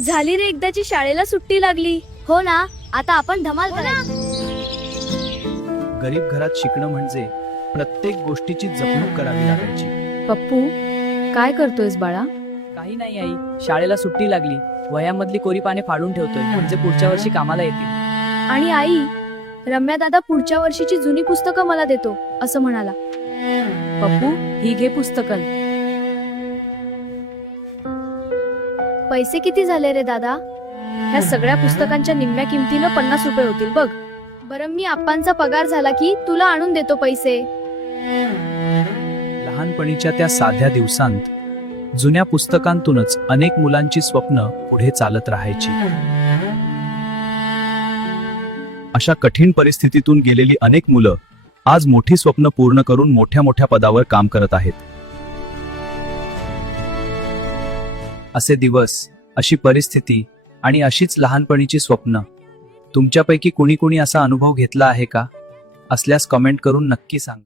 झाली रे एकदाची शाळेला सुट्टी लागली. हो ना, आता आपण धमाल करायची. गरीब घरात शिकणं म्हणजे प्रत्येक गोष्टीची जपणूक करावी लागायची. पप्पू, काय करतोयस बाळा? काही नाही आई, शाळेला सुट्टी लागली. वह्यामधली कोरी पाने फाडून ठेवतोय, म्हणजे पुढच्या वर्षी कामाला येतील. आणि आई, रम्या दादा पुढच्या वर्षीची जुनी पुस्तकं मला देतो असं म्हणाला. पप्पू, ही घे पुस्तकं. पैसे किती झाले रे दादा? ह्या सगळ्या पुस्तकांच्या निम्म्या किमतीनं 50 रुपये होतील बघ. बरं, मी आप्पांचा पगार झाला की तुला आणून देतो पैसे. लहानपणीच्या त्या साध्या दिवसांत जुन्या पुस्तकांतूनच अनेक मुलांची स्वप्न पुढे चालत राहायची. अशा कठीण परिस्थितीतून गेलेली अनेक मुलं आज मोठी स्वप्न पूर्ण करून मोठ्या मोठ्या पदावर काम करत आहेत. असे दिवस, अशी परिस्थिती आणि अशीच लहानपणीची स्वप्न तुमच्यापैकी कुणी कुणी असा अनुभव घेतला आहे का? असल्यास कमेंट करून नक्की सांगा.